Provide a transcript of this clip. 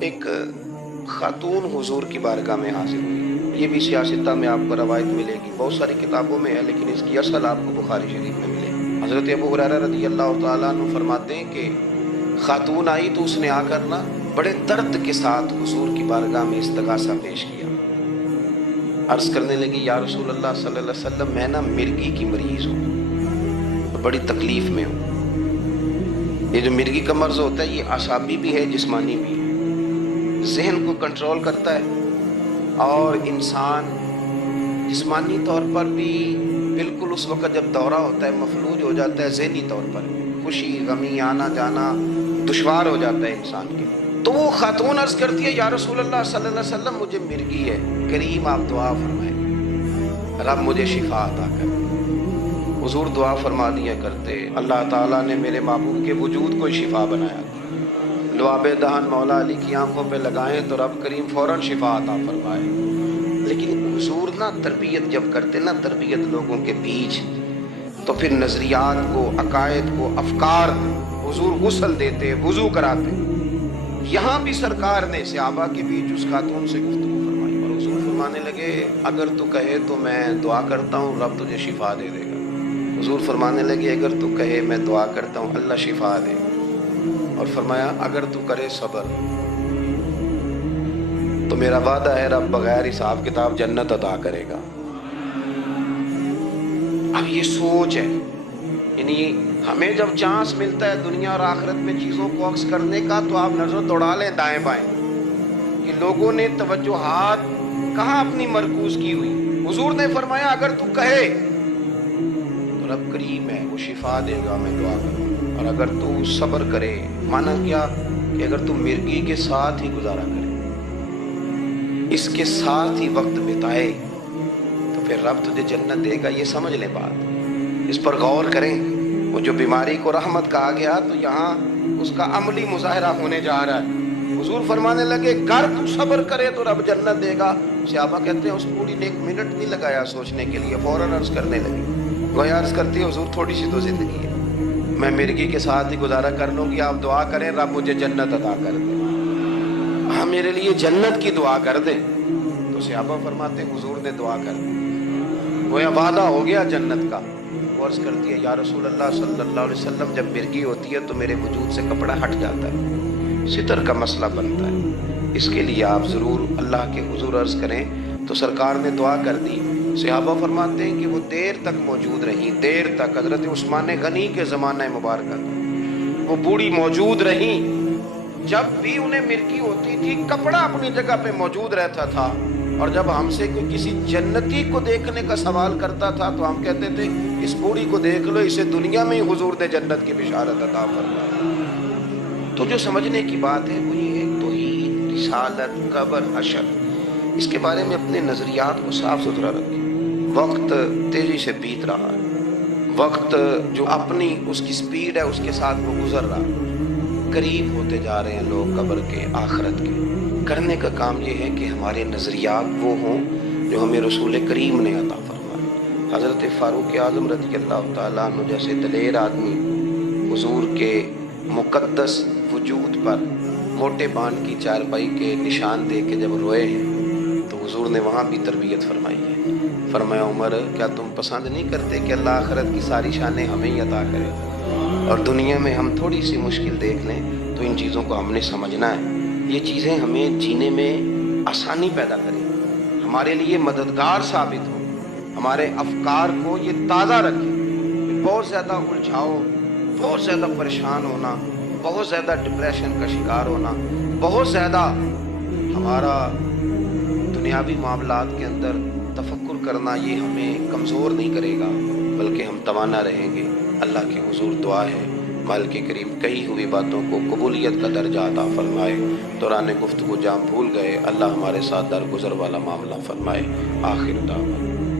ایک خاتون حضور کی بارگاہ میں حاضر ہوئی. یہ بھی سیاستہ میں آپ کو روایت ملے گی، بہت ساری کتابوں میں ہے، لیکن اس کی اصل آپ کو بخاری شریف میں ملے گی. حضرت ابو ہریرہ رضی اللہ تعالیٰ عنہ فرماتے ہیں کہ خاتون آئی تو اس نے آ کر نا بڑے درد کے ساتھ حضور کی بارگاہ میں استغاثہ پیش کیا. عرض کرنے لگی یا رسول اللہ صلی اللہ علیہ وسلم، میں نا مرگی کی مریض ہوں، بڑی تکلیف میں ہوں. یہ جو مرگی کا مرض ہوتا ہے یہ اعصابی بھی ہے، جسمانی بھی ہے، ذہن کو کنٹرول کرتا ہے، اور انسان جسمانی طور پر بھی بالکل اس وقت جب دورہ ہوتا ہے مفلوج ہو جاتا ہے، ذہنی طور پر خوشی غمی آنا جانا دشوار ہو جاتا ہے انسان کے. تو وہ خاتون عرض کرتی ہے یا رسول اللہ صلی اللہ علیہ وسلم، مجھے مرگی ہے، کریم آپ دعا فرمائیں، رب مجھے شفا عطا کر. حضور دعا فرما دیا کرتے، اللہ تعالیٰ نے میرے محبوب کے وجود کو شفا بنایا. لعاب دہن مولا علی کی آنکھوں پہ لگائیں تو رب کریم فوراً شفا عطا فرمائے. لیکن حضور نا تربیت جب کرتے نا، تربیت لوگوں کے بیچ، تو پھر نظریات کو، عقائد کو، افکار کو حضور غسل دیتے، وضو کراتے. یہاں بھی سرکار نے صحابہ کے بیچ اس خاتون سے گفتگو فرمائی اور حضور فرمانے لگے اگر تو کہے تو میں دعا کرتا ہوں رب تجھے شفا دے دے گا. حضور فرمانے لگے اگر تو کہے میں دعا کرتا ہوں اللہ شفا دے گا. اور فرمایا اگر تو کرے صبر تو میرا وعدہ ہے رب بغیر حساب کتاب جنت عطا کرے گا. اب یہ سوچ ہے، یعنی ہمیں جب چانس ملتا ہے دنیا اور آخرت میں چیزوں کو عکس کرنے کا تو آپ نظر دوڑا لیں دائیں بائیں کہ لوگوں نے توجہات کہاں اپنی مرکوز کی ہوئی. حضور نے فرمایا اگر تو کہے تو رب کریم ہے، وہ شفا دے گا، میں دعا کروں. اور اگر تو صبر کرے، مانا کیا کہ اگر تو مرگی کے ساتھ ہی گزارا کرے، اس کے ساتھ ہی وقت بتائے تو پھر رب تجھے جنت دے گا. یہ سمجھ لیں بات، اس پر غور کریں. وہ جو بیماری کو رحمت کہا گیا تو یہاں اس کا عملی مظاہرہ ہونے جا رہا ہے. حضور فرمانے لگے گر تو صبر کرے تو رب جنت دے گا. صحابہ کہتے ہیں اس بوڑھی نے 1 منٹ نہیں لگایا سوچنے کے لیے، فوراً عرض کرنے لگی. گویا عرض کرتی ہے حضور تھوڑی سی تو زندگی ہے، میں مرگی کے ساتھ ہی گزارا کر لوں گی، آپ دعا کریں رب مجھے جنت عطا کر دے، ہاں میرے لیے جنت کی دعا کر دے. تو صحابہ فرماتے ہیں حضور نے دعا کر دی، گویا وعدہ ہو گیا جنت کا. وہ عرض کرتی ہے یا رسول اللہ صلی اللہ علیہ وسلم جب مرگی ہوتی ہے تو میرے وجود سے کپڑا ہٹ جاتا ہے، ستر کا مسئلہ بنتا ہے، اس کے لیے آپ ضرور اللہ کے حضور عرض کریں. تو سرکار نے دعا کر دی. صحابہ فرماتے ہیں کہ وہ دیر تک موجود رہیں، دیر تک. حضرت عثمان غنی کے زمانہ مبارکہ وہ بوڑھی موجود رہیں. جب بھی انہیں مرگی ہوتی تھی کپڑا اپنی جگہ پہ موجود رہتا تھا، اور جب ہم سے کوئی کسی جنتی کو دیکھنے کا سوال کرتا تھا تو ہم کہتے تھے اس بوڑھی کو دیکھ لو، اسے دنیا میں ہی حضور نے جنت کی بشارت عطا فرمائی. تو جو سمجھنے کی بات ہے وہ یہ ہے توحید، رسالت، قبر، حشر، اس کے بارے میں اپنے نظریات کو صاف ستھرا رکھیں. وقت تیزی سے بیت رہا ہے، وقت جو اپنی اس کی سپیڈ ہے اس کے ساتھ وہ گزر رہا ہے. قریب ہوتے جا رہے ہیں لوگ قبر کے، آخرت کے. کرنے کا کام یہ ہے کہ ہمارے نظریات وہ ہوں جو ہمیں رسول کریم نے عطا فرمائے. حضرت فاروق اعظم رضی اللہ تعالیٰ عنہ جیسے دلیر آدمی حضور کے مقدس وجود پر موٹے بان کی چارپائی کے نشان دے کے جب روئے ہیں تو حضور نے وہاں بھی تربیت فرمائی ہے. فرمایا عمر کیا تم پسند نہیں کرتے کہ اللہ آخرت کی ساری شانیں ہمیں ہی عطا کرے، اور دنیا میں ہم تھوڑی سی مشکل دیکھ لیں تو ان چیزوں کو ہم نے سمجھنا ہے. یہ چیزیں ہمیں جینے میں آسانی پیدا کریں، ہمارے لیے مددگار ثابت ہوں، ہمارے افکار کو یہ تازہ رکھیں. بہت زیادہ الجھاؤ، بہت زیادہ پریشان ہونا، بہت زیادہ ڈپریشن کا شکار ہونا، بہت زیادہ ہمارا دنیاوی معاملات کے اندر تفکر کرنا، یہ ہمیں کمزور نہیں کرے گا بلکہ ہم توانا رہیں گے. اللہ کے حضور دعا ہے مالک کریم کہی ہوئی باتوں کو قبولیت کا درجہ عطا فرمائے. دوران گفتگو جام بھول گئے، اللہ ہمارے ساتھ درگزر والا معاملہ فرمائے. آخر دعوانا